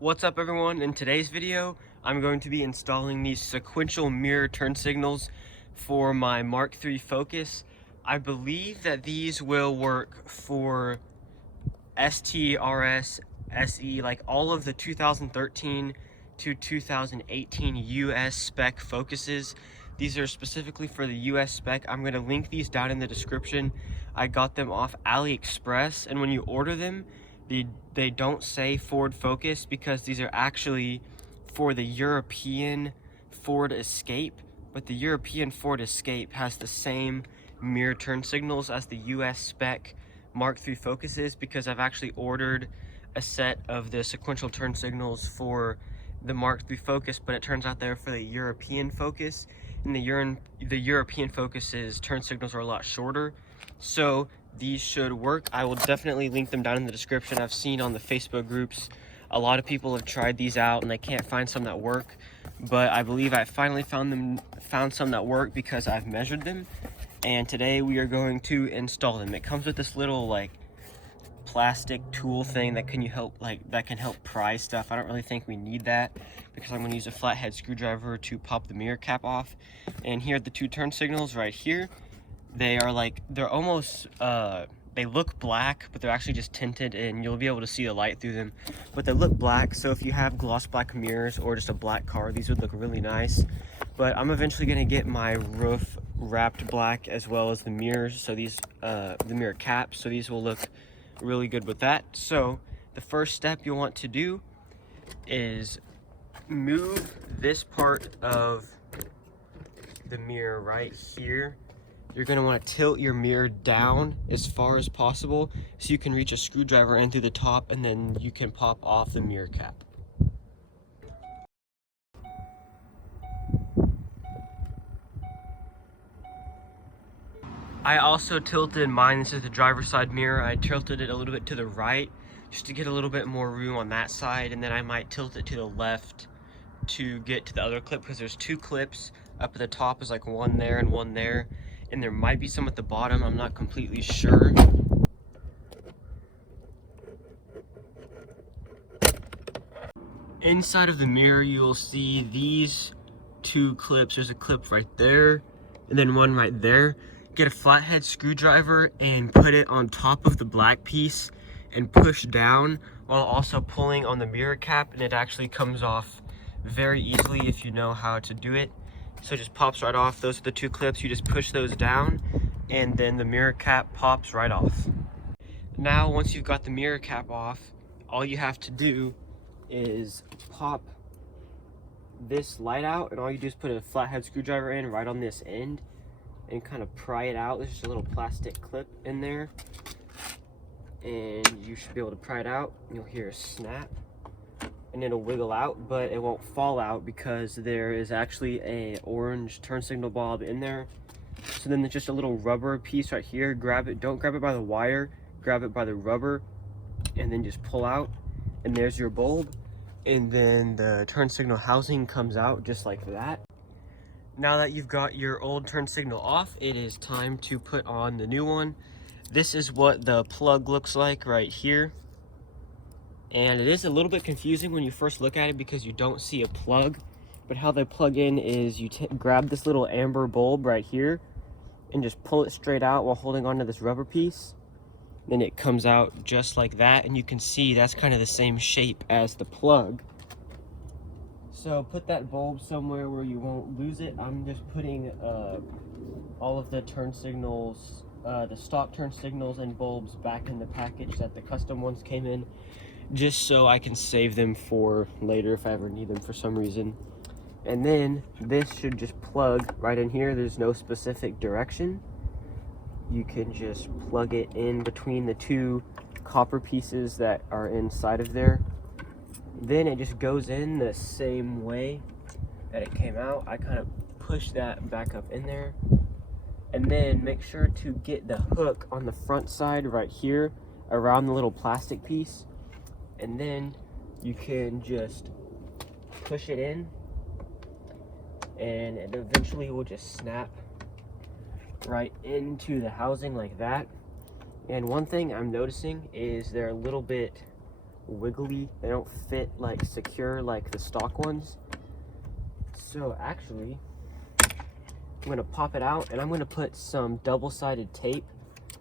What's up everyone? In today's video, I'm going to be installing these sequential mirror turn signals for my Mark III Focus. I believe that these will work for ST, RS, SE, like all of the 2013 to 2018 US spec Focuses. These are specifically for the US spec. I'm going to link these down in the description. I got them off AliExpress, and when you order them, they don't say Ford Focus because these are actually for the European Ford Escape, but the European Ford Escape has the same mirror turn signals as the US spec Mark III Focuses, because I've actually ordered a set of the sequential turn signals for the Mark III Focus, but it turns out they're for the European Focus, and the European Focus's turn signals are a lot shorter, so these should work. I will definitely link them down in the description. I've seen on the Facebook groups a lot of people have tried these out and they can't find some that work, but I believe I finally found some that work because I've measured them, and today we are going to install them. It comes with this little like plastic tool thing that can help pry stuff. I don't really think we need that because I'm going to use a flathead screwdriver to pop the mirror cap off. And here are the two turn signals right here. They're almost they look black, but they're actually just tinted and you'll be able to see the light through them, but they look black. So if you have gloss black mirrors or just a black car, these would look really nice. But I'm eventually going to get my roof wrapped black as well as the mirrors, so these the mirror caps, so these will look really good with that. So the first step you'll want to do is move this part of the mirror right here. You're going to want to tilt your mirror down as far as possible so you can reach a screwdriver in through the top, and then you can pop off the mirror cap. I also tilted mine. This is the driver's side mirror. I tilted it a little bit to the right just to get a little bit more room on that side, and then I might tilt it to the left to get to the other clip, because there's two clips. Up at the top is like one there and one there, and there might be some at the bottom. I'm not completely sure. Inside of the mirror, you'll see these two clips. There's a clip right there and then one right there. Get a flathead screwdriver and put it on top of the black piece and push down while also pulling on the mirror cap, and it actually comes off very easily if you know how to do it. So it just pops right off. Those are the two clips. You just push those down and then the mirror cap pops right off. Now once you've got the mirror cap off, all you have to do is pop this light out, and all you do is put a flathead screwdriver in right on this end and kind of pry it out. There's just a little plastic clip in there, and you should be able to pry it out. You'll hear a snap and it'll wiggle out, but it won't fall out because there is actually a orange turn signal bulb in there. So then there's just a little rubber piece right here. Grab it, don't grab it by the wire, grab it by the rubber, and then just pull out, and there's your bulb. And then the turn signal housing comes out just like that. Now that you've got your old turn signal off, it is time to put on the new one. This is what the plug looks like right here. And it is a little bit confusing when you first look at it because you don't see a plug. But how they plug in is you grab this little amber bulb right here and just pull it straight out while holding onto this rubber piece. Then it comes out just like that, and you can see that's kind of the same shape as the plug. So put that bulb somewhere where you won't lose it. I'm just putting all of the turn signals, the stock turn signals and bulbs back in the package that the custom ones came in, just so I can save them for later if I ever need them for some reason. And then this should just plug right in here. There's no specific direction. You can just plug it in between the two copper pieces that are inside of there. Then it just goes in the same way that it came out. I kind of push that back up in there, and then make sure to get the hook on the front side right here around the little plastic piece, and then you can just push it in, and it eventually will just snap right into the housing like that. And one thing I'm noticing is they're a little bit wiggly. They don't fit like secure like the stock ones. So actually, I'm gonna pop it out and I'm gonna put some double-sided tape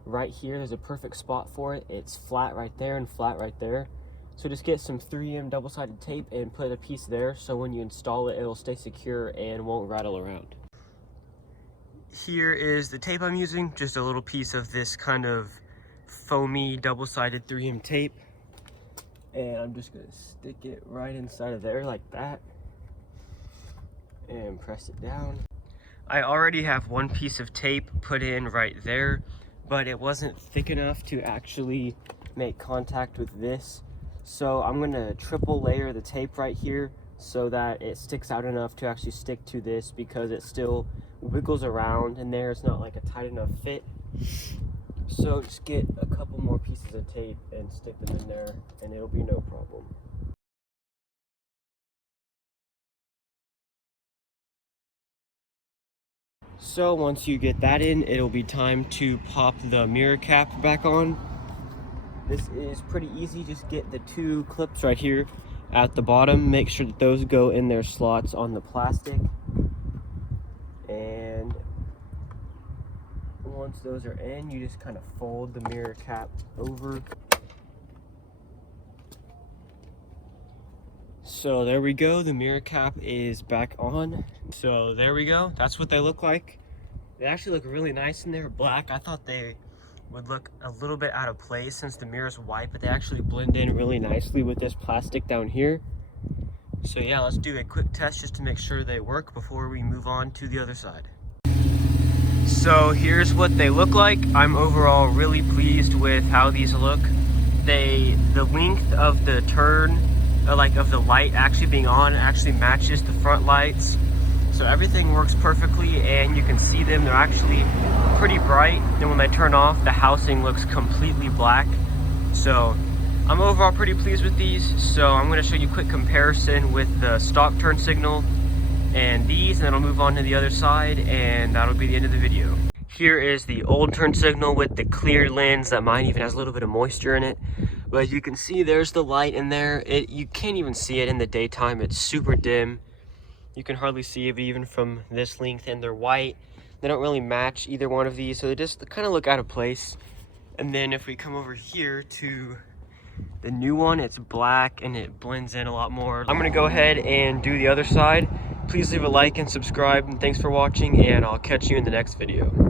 right here. There's a perfect spot for it. It's flat right there and flat right there. So just get some 3M double-sided tape and put a piece there so when you install it, it'll stay secure and won't rattle around. Here is the tape I'm using, just a little piece of this kind of foamy double-sided 3M tape. And I'm just gonna stick it right inside of there like that and press it down. I already have one piece of tape put in right there, but it wasn't thick enough to actually make contact with this. So I'm gonna triple layer the tape right here so that it sticks out enough to actually stick to this, because it still wiggles around in there. It's not like a tight enough fit. So just get a couple more pieces of tape and stick them in there and it'll be no problem. So once you get that in, it'll be time to pop the mirror cap back on. This is pretty easy. Just get the 2 clips right here at the bottom. Make sure that those go in their slots on the plastic. And once those are in, you just kind of fold the mirror cap over. So there we go, the mirror cap is back on. So there we go, that's what they look like. They actually look really nice and they're black. I thought they would look a little bit out of place since the mirror's white, but they actually blend in really nicely with this plastic down here. So yeah, let's do a quick test just to make sure they work before we move on to the other side. So here's what they look like. I'm overall really pleased with how these look. The length of the turn, like of the light actually being on, actually matches the front lights. So everything works perfectly and you can see them. They're actually pretty bright. And when they turn off, the housing looks completely black. So I'm overall pretty pleased with these. So I'm gonna show you a quick comparison with the stock turn signal and these, and then I'll move on to the other side and that'll be the end of the video. Here is the old turn signal with the clear lens that mine even has a little bit of moisture in it. But as you can see, there's the light in there. You can't even see it in the daytime. It's super dim. You can hardly see it even from this length, and they're white. They don't really match either one of these, so they just kind of look out of place. And then if we come over here to the new one, it's black and it blends in a lot more. I'm gonna go ahead and do the other side. Please leave a like and subscribe, and thanks for watching, and I'll catch you in the next video.